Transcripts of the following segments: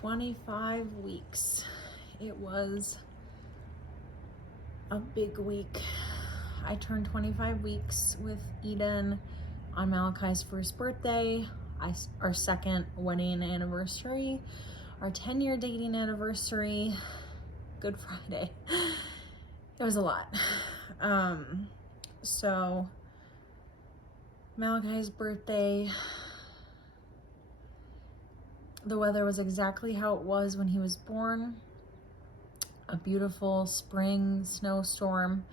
25 weeks. It was a big week. I turned 25 weeks with Eden on Malakai's first birthday, our second wedding anniversary, our 10-year dating anniversary, Good Friday. It was a lot. So Malakai's birthday, the weather was exactly how it was when he was born. A beautiful spring snowstorm.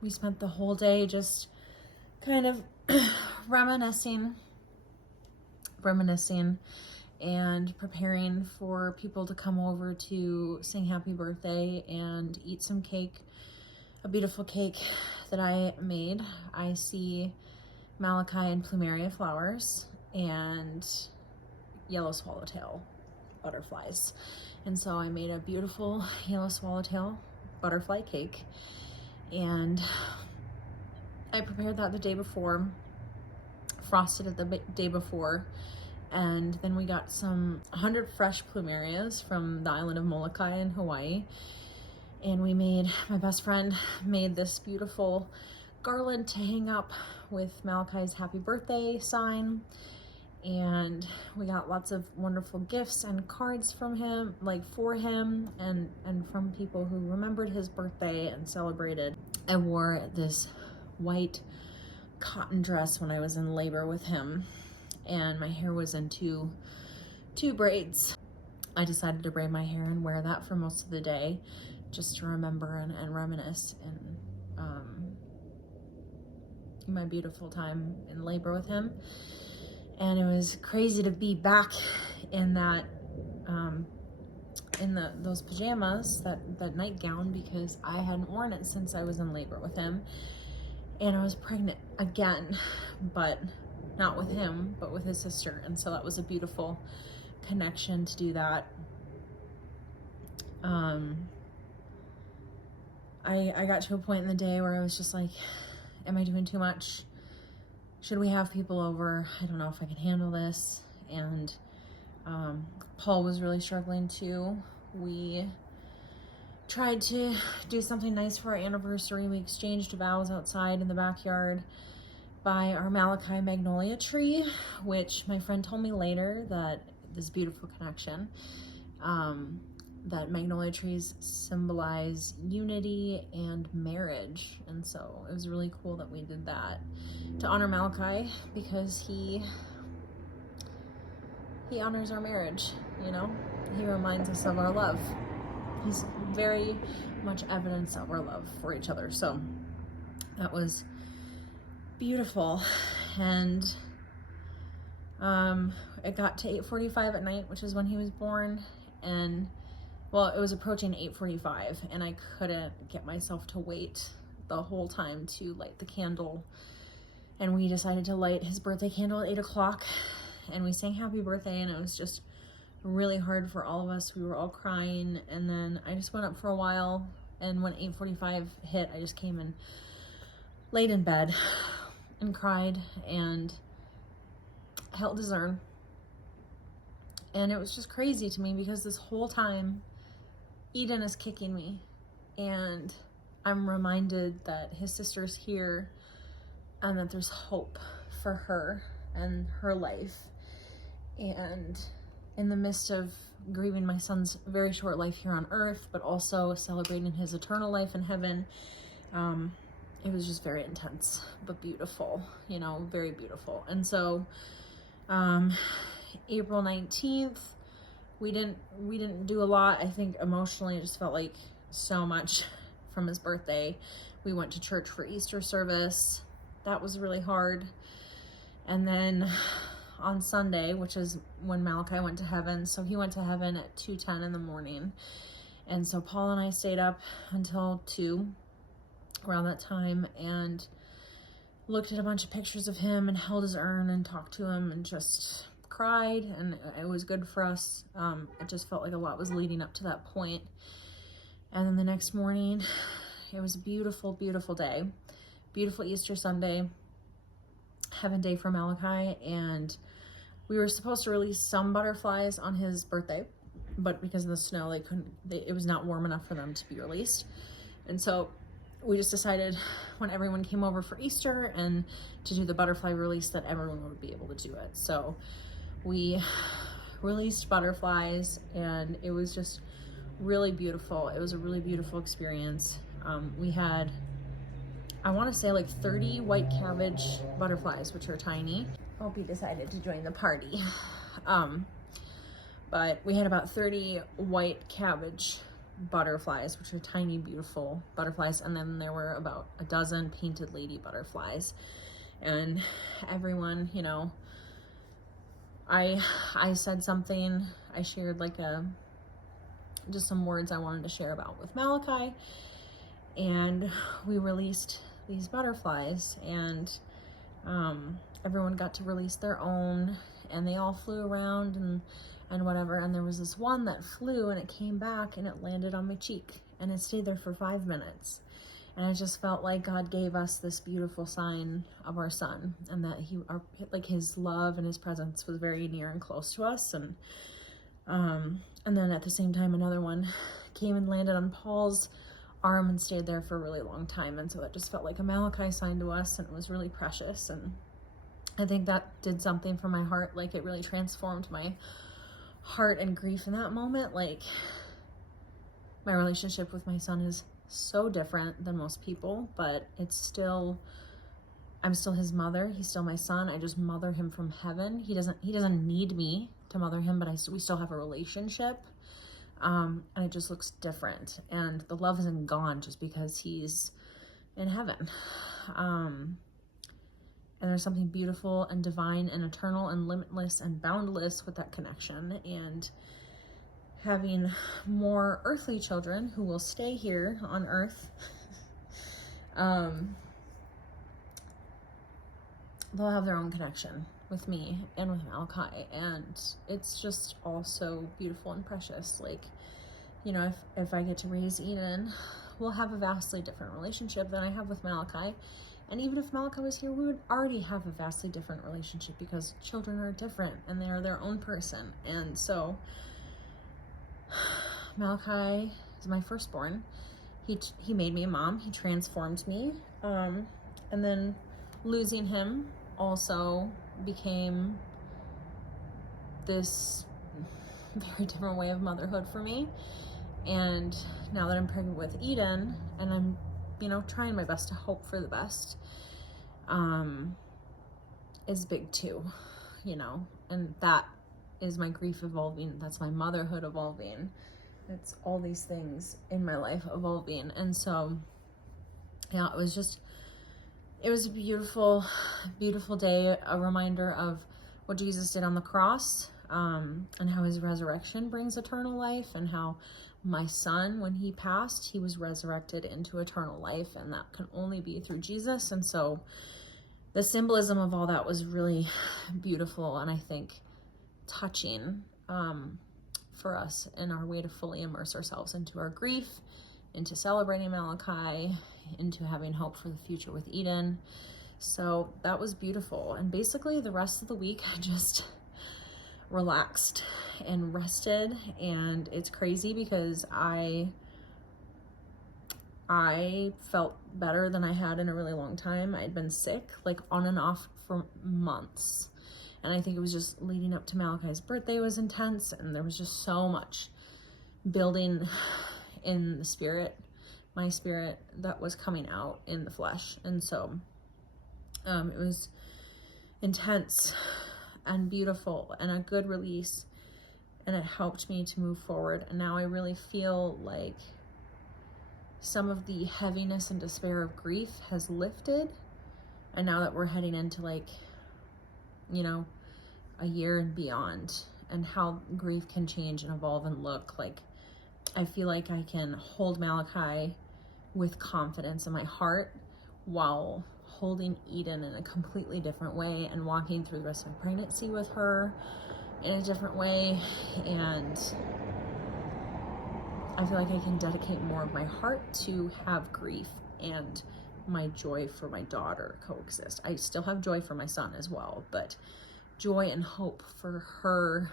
We spent the whole day just kind of reminiscing and preparing for people to come over to sing happy birthday and eat some cake, a beautiful cake that I made. I see Malakai and plumeria flowers and yellow swallowtail butterflies. And so I made a beautiful yellow swallowtail butterfly cake, and I prepared that the day before, frosted it the day before, and then we got some 100 fresh plumerias from the island of Malakai in Hawaii, and my best friend made this beautiful garland to hang up with Malakai's happy birthday sign. And we got lots of wonderful gifts and cards from him, for him, and from people who remembered his birthday and celebrated. I wore this white cotton dress when I was in labor with him, and my hair was in two braids. I decided to braid my hair and wear that for most of the day, just to remember and reminisce and my beautiful time in labor with him. And it was crazy to be back in that, those pajamas, that nightgown, because I hadn't worn it since I was in labor with him. And I was pregnant again, but not with him, but with his sister. And so that was a beautiful connection to do that. I got to a point in the day where I was just like, am I doing too much? Should we have people over? I don't know if I can handle this. And Paul was really struggling too. We tried to do something nice for our anniversary. We exchanged vows outside in the backyard by our Malakai magnolia tree, which my friend told me later that this beautiful connection, that magnolia trees symbolize unity and marriage. And so it was really cool that we did that to honor Malakai, because he honors our marriage, he reminds us of our love. He's very much evidence of our love for each other. So that was beautiful. And it got to 8:45 at night, which is when he was born, and it was approaching 8:45, and I couldn't get myself to wait the whole time to light the candle. And we decided to light his birthday candle at 8 o'clock, and we sang happy birthday, and it was just really hard for all of us. We were all crying, and then I just went up for a while, and when 8:45 hit, I just came and laid in bed and cried and held his urn. And it was just crazy to me, because this whole time Eden is kicking me, and I'm reminded that his sister's here and that there's hope for her and her life. And in the midst of grieving my son's very short life here on earth, but also celebrating his eternal life in heaven, it was just very intense, but beautiful, very beautiful. And so April 19th, we didn't do a lot. I think emotionally it just felt like so much from his birthday. We went to church for Easter service. That was really hard. And then on Sunday, which is when Malakai went to heaven, so he went to heaven at 2:10 in the morning. And so Paul and I stayed up until 2 around that time and looked at a bunch of pictures of him and held his urn and talked to him and just cried, and it was good for us. It just felt like a lot was leading up to that point. And then the next morning, it was a beautiful, beautiful day. Beautiful Easter Sunday, heaven day for Malakai, and We were supposed to release some butterflies on his birthday, but because of the snow, it was not warm enough for them to be released. And so we just decided when everyone came over for Easter and to do the butterfly release that everyone would be able to do it. So we released butterflies, and it was just really beautiful. It was a really beautiful experience. We had, I want to say, like 30 white cabbage butterflies, which are tiny. Opie decided to join the party. But we had about 30 white cabbage butterflies, which are tiny, beautiful butterflies. And then there were about a dozen painted lady butterflies. And everyone, you know, I said something, I shared like just some words I wanted to share about with Malakai. And we released these butterflies, and everyone got to release their own, and they all flew around and whatever. And there was this one that flew, and it came back and it landed on my cheek, and it stayed there for 5 minutes. And I just felt like God gave us this beautiful sign of our son, and that like his love and his presence was very near and close to us. And then at the same time, another one came and landed on Paul's arm and stayed there for a really long time. And so that just felt like a Malakai sign to us, and it was really precious. And I think that did something for my heart. Like, it really transformed my heart and grief in that moment. Like, my relationship with my son is so different than most people, but I'm still his mother. He's still my son. I just mother him from heaven. He doesn't need me to mother him, but we still have a relationship. And it just looks different, and the love isn't gone just because he's in heaven. And there's something beautiful and divine and eternal and limitless and boundless with that connection. And having more earthly children who will stay here on earth, they'll have their own connection with me and with Malakai, and it's just all so beautiful and precious. Like, you know, if I get to raise Eden, we'll have a vastly different relationship than I have with Malakai. And even if Malakai was here, we would already have a vastly different relationship, because children are different and they are their own person. And so Malakai is my firstborn. He made me a mom. He transformed me. And then losing him also became this very different way of motherhood for me. And now that I'm pregnant with Eden, and I'm, you know, trying my best to hope for the best, is big too, you know. And that is my grief evolving. That's my motherhood evolving. It's all these things in my life evolving. And so, yeah, it was a beautiful, beautiful day, a reminder of what Jesus did on the cross, and how his resurrection brings eternal life, and how my son, when he passed, he was resurrected into eternal life, and that can only be through Jesus. And so the symbolism of all that was really beautiful, and I think touching for us in our way to fully immerse ourselves into our grief, into celebrating Malakai, into having hope for the future with Eden. So that was beautiful. And basically the rest of the week I just relaxed and rested, and it's crazy because I felt better than I had in a really long time. I had been sick, like on and off for months, and I think it was just leading up to Malakai's birthday was intense, and there was just so much building in the spirit, my spirit, that was coming out in the flesh. And so it was intense and beautiful and a good release, and it helped me to move forward. And now I really feel like some of the heaviness and despair of grief has lifted, and now that we're heading into, like, you know, a year and beyond, and how grief can change and evolve and look like, I feel like I can hold Malakai with confidence in my heart while holding Eden in a completely different way, and walking through the rest of my pregnancy with her in a different way. And I feel like I can dedicate more of my heart to have grief and my joy for my daughter coexist. I still have joy for my son as well, but joy and hope for her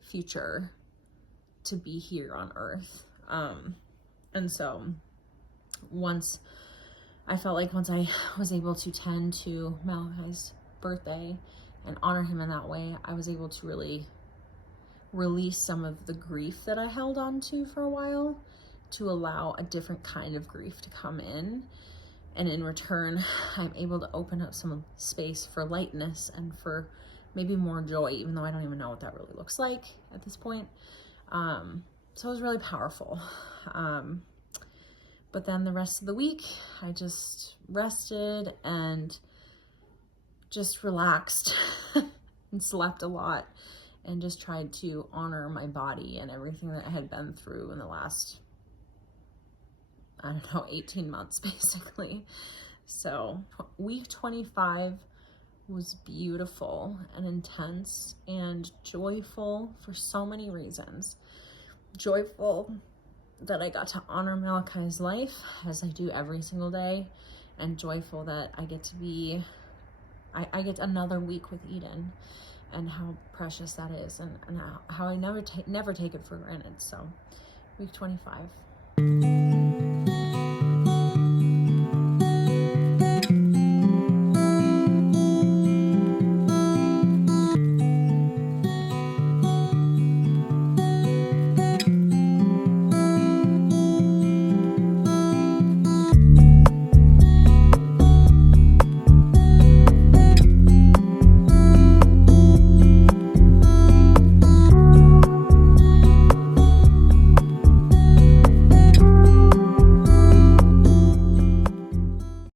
future to be here on earth. And so once I was able to tend to Malakai's birthday and honor him in that way, I was able to really release some of the grief that I held on to for a while, to allow a different kind of grief to come in. And in return, I'm able to open up some space for lightness and for maybe more joy, even though I don't even know what that really looks like at this point. So it was really powerful. But then the rest of the week, I just rested and just relaxed and slept a lot and just tried to honor my body and everything that I had been through in the last, 18 months basically. So week 25 was beautiful and intense and joyful for so many reasons. Joyful that I got to honor Malakai's life as I do every single day, and joyful that I get to I get another week with Eden, and how precious that is, and how I never take it for granted. So week 25.